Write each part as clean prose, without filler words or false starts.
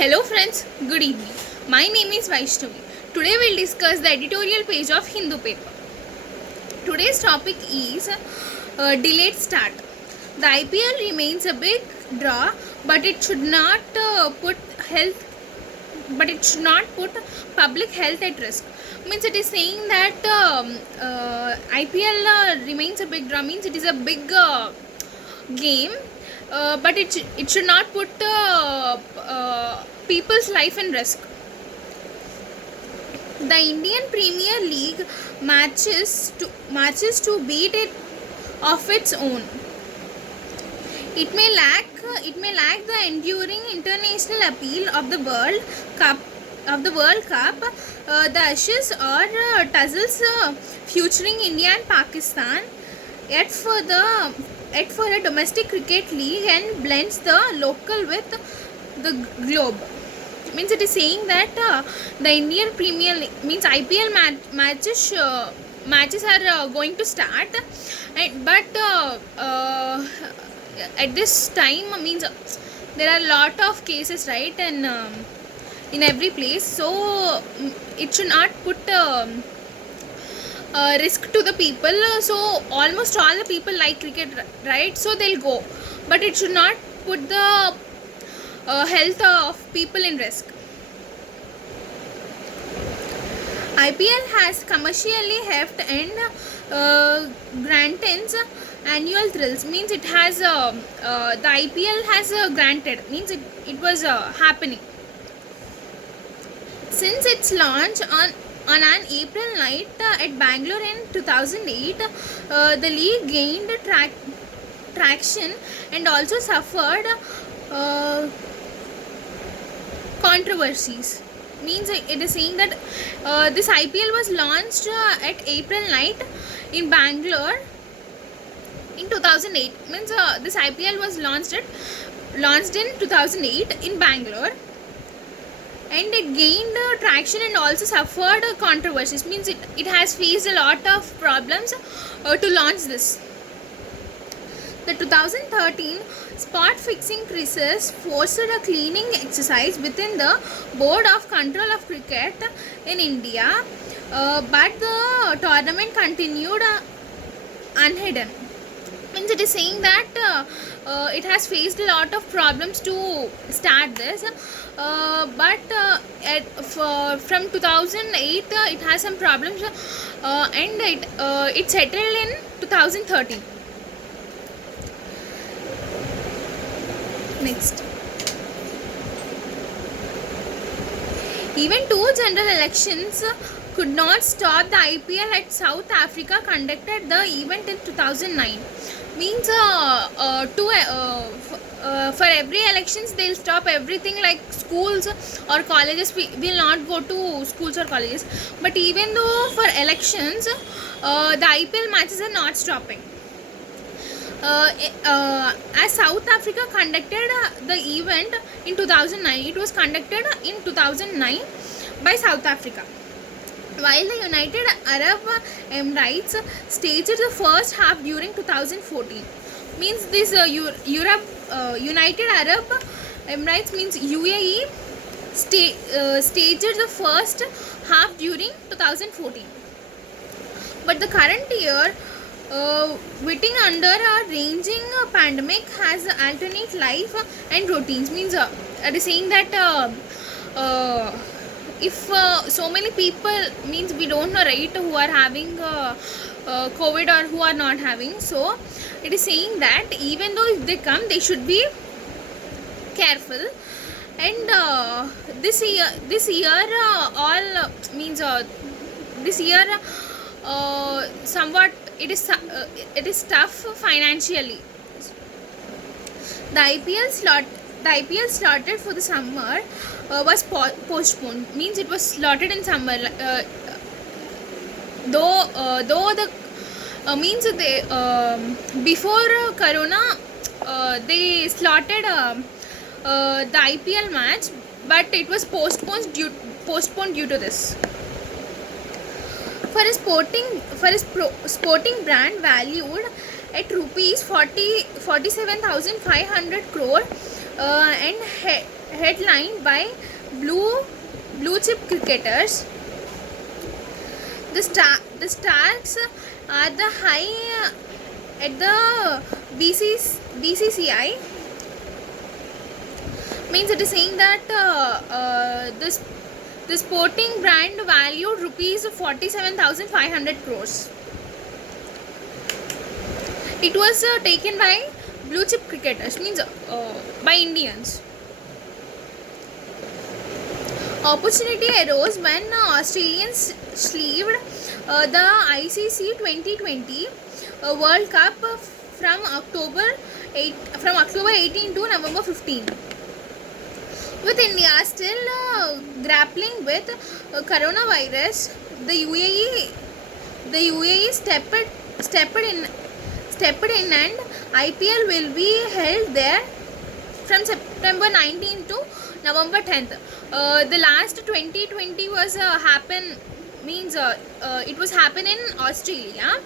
Hello friends, good evening. My name is Vaishnavi. Today we'll discuss the editorial page of Hindu paper. Today's topic is delayed start. The IPL remains a big draw, but it should not put public health at risk. Means it is saying that IPL remains a big draw, means it is a big game, but it should not put people's life in risk. The Indian Premier League matches to beat it of its own. It may lack the enduring international appeal of the World Cup. The Ashes or tussles featuring India and Pakistan, yet for a domestic cricket league and blends the local with the globe. Means it is saying that the Indian Premier League, means IPL matches are going to start, but at this time, means there are a lot of cases, right, and in every place, so it should not put risk to the people. So almost all the people like cricket, right, so they'll go, but it should not put the health of people in risk. IPL has commercially heft and granted annual thrills. Means it has the IPL has granted, means it was happening since its launch on an April night at Bangalore in 2008. The league gained traction and also suffered controversies. Means it is saying that this IPL was launched at April night in Bangalore in 2008. Means this IPL was launched in 2008 in Bangalore, and it gained traction and also suffered controversies. Means it has faced a lot of problems to launch this. The 2013 spot fixing crisis forced a cleaning exercise within the Board of Control of Cricket in India, but the tournament continued unhidden. Means it is saying that it has faced a lot of problems to start this, but from 2008 it has some problems, and it settled in 2013. Next, even two general elections could not stop the IPL at South Africa conducted the event in 2009. Means for every elections they'll stop everything, like schools or colleges will not go to schools or colleges, but even though for elections the IPL matches are not stopping. As South Africa conducted the event in 2009, it was conducted in 2009 by South Africa, while the United Arab Emirates staged the first half during 2014. Means this United Arab Emirates, means UAE, staged the first half during 2014. But the current year, waiting under a raging pandemic, has alternate life and routines. Means it is saying that if so many people, means we don't know, right, who are having COVID or who are not having, so it is saying that even though if they come, they should be careful. And this year all means this year somewhat it is tough financially. The IPL slotted for the summer was postponed. Means it was slotted in summer, though the means they before Corona they slotted the IPL match, but it was postponed due to this. For a sporting brand valued rupees 47,500 crore and headlined by blue chip cricketers. The Starks are the high at the BCCI. Means it is saying that the sporting brand valued rupees 47,500 crores. It was taken by blue chip cricketers, means by Indians. Opportunity arose when Australians sleeved the ICC 2020 World Cup from October 18 to November 15. With India still grappling with coronavirus, the UAE stepped in and IPL will be held there from September 19 to November 10th. The last 2020 was it was happen in Australia.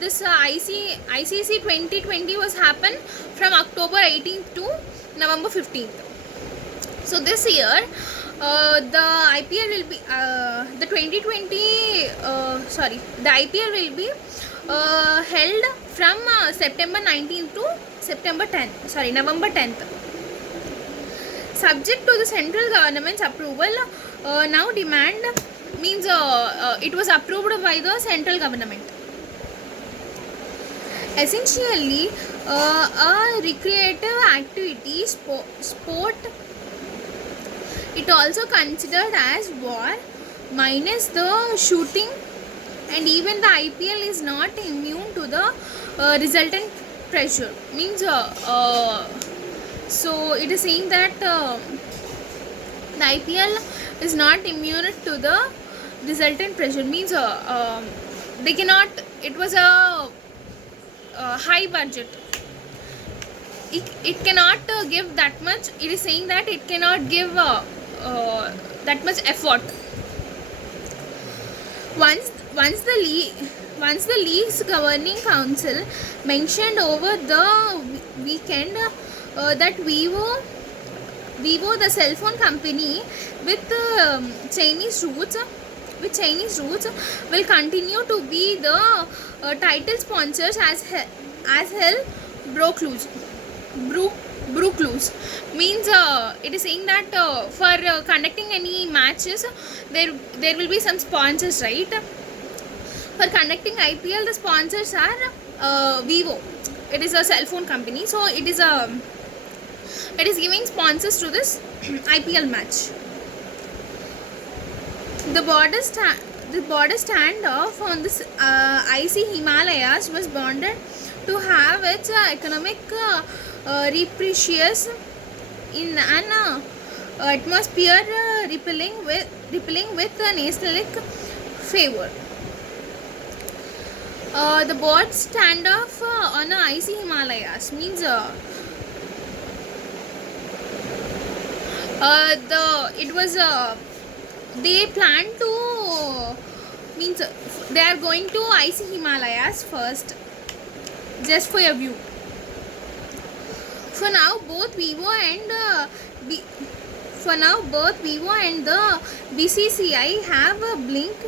This ICC 2020 was happen from October 18th to November 15th. So this year the IPL will be the 2020 the IPL will be held from September 19th to November 10th. Subject to the central government's approval, now demand means it was approved by the central government. Essentially, a recreative activity, sport. It also considered as war, minus the shooting, and even the IPL is not immune to the resultant pressure. Means so it is saying that the IPL is not immune to the resultant pressure. Means they cannot. It was a high budget. It cannot give that much. It is saying that it cannot give that much effort. Once the league's governing council mentioned over the weekend that Vivo, the cell phone company with Chinese roots, will continue to be the title sponsors as hell broke loose. Means it is saying that for conducting any matches there will be some sponsors, right? For conducting IPL, the sponsors are Vivo. It is a cell phone company, so it is giving sponsors to this IPL match. The border standoff on this icy Himalayas was bonded to have its economic repercussions in an atmosphere rippling with nationalistic favor. The board standoff on icy Himalayas means they plan to means they are going to icy Himalayas first, just for your view. For now, both Vivo and the BCCI have blinked.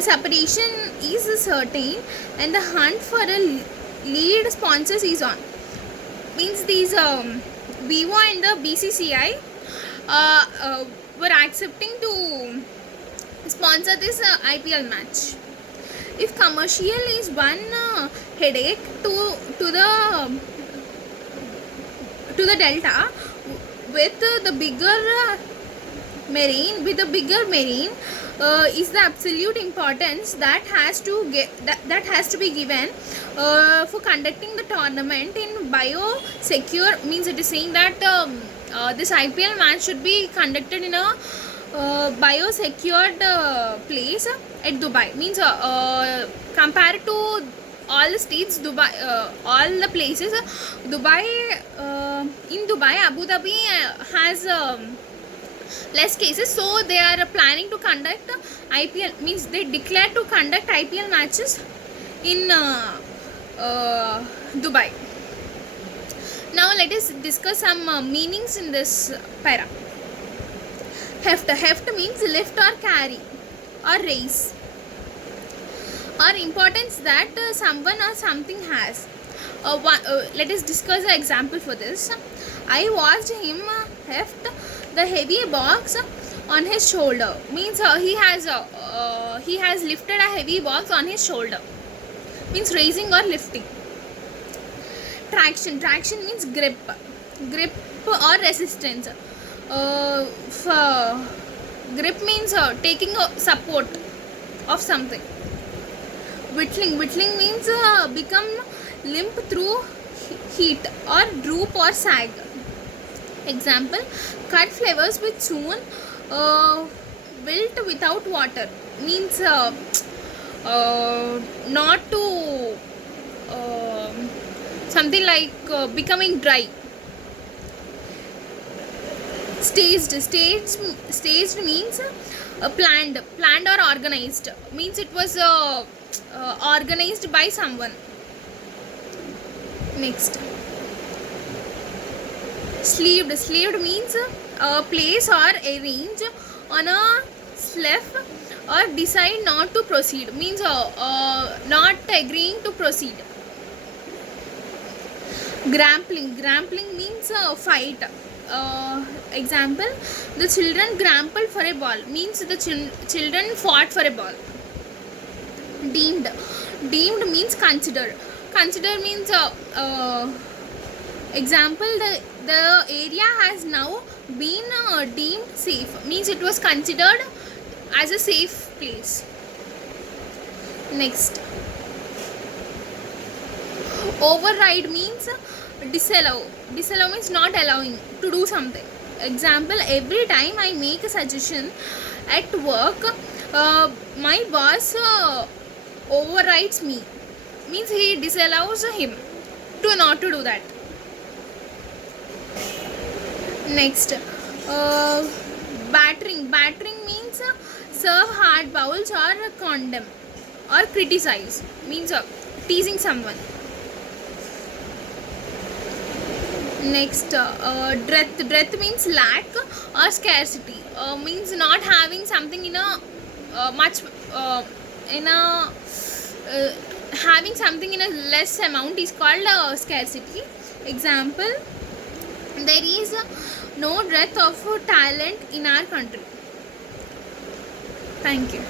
Separation is certain, and the hunt for a lead sponsors is on. Means these Vivo and the BCCI were accepting to sponsor this IPL match. If commercial is one headache to the Delta, with the bigger marine is the absolute importance that has to be given for conducting the tournament in biosecure. Means it is saying that this IPL match should be conducted in a biosecured place at Dubai. Means compared to all the states, Dubai, all the places, Dubai, in Dubai, Abu Dhabi has less cases, so they are planning to conduct IPL. Means they declare to conduct IPL matches in Dubai. Now Now let us discuss some meanings in this para. Heft. Heft means lift or carry or raise, or importance that someone or something has. Let us discuss an example for this. I watched him heft the heavy box on his shoulder. Means he has lifted a heavy box on his shoulder. Means raising or lifting. Traction. Traction means grip or resistance. Grip means taking a support of something. Whittling means become limp through heat or droop or sag. Example, cut flowers with soon wilt without water. Means not to something like becoming dry. Staged means planned or organized. Means it was organized by someone. Next, sleeved means place or arrange on a shelf or decide not to proceed. Means not agreeing to proceed. Grappling means fight. Example, the children grappled for a ball. Means the children fought for a ball. Deemed means consider means example, the area has now been deemed safe. Means it was considered as a safe place. Next, override means disallow means not allowing to do something. Example, every time I make a suggestion at work, my boss overrides me. Means he disallows him to not to do that. Next, battering means serve hard bowls or condemn or criticize. Means teasing someone. Next, dearth means lack or scarcity. Means not having something in a having something in a less amount is called scarcity. Example, there is no dearth of talent in our country. Thank you.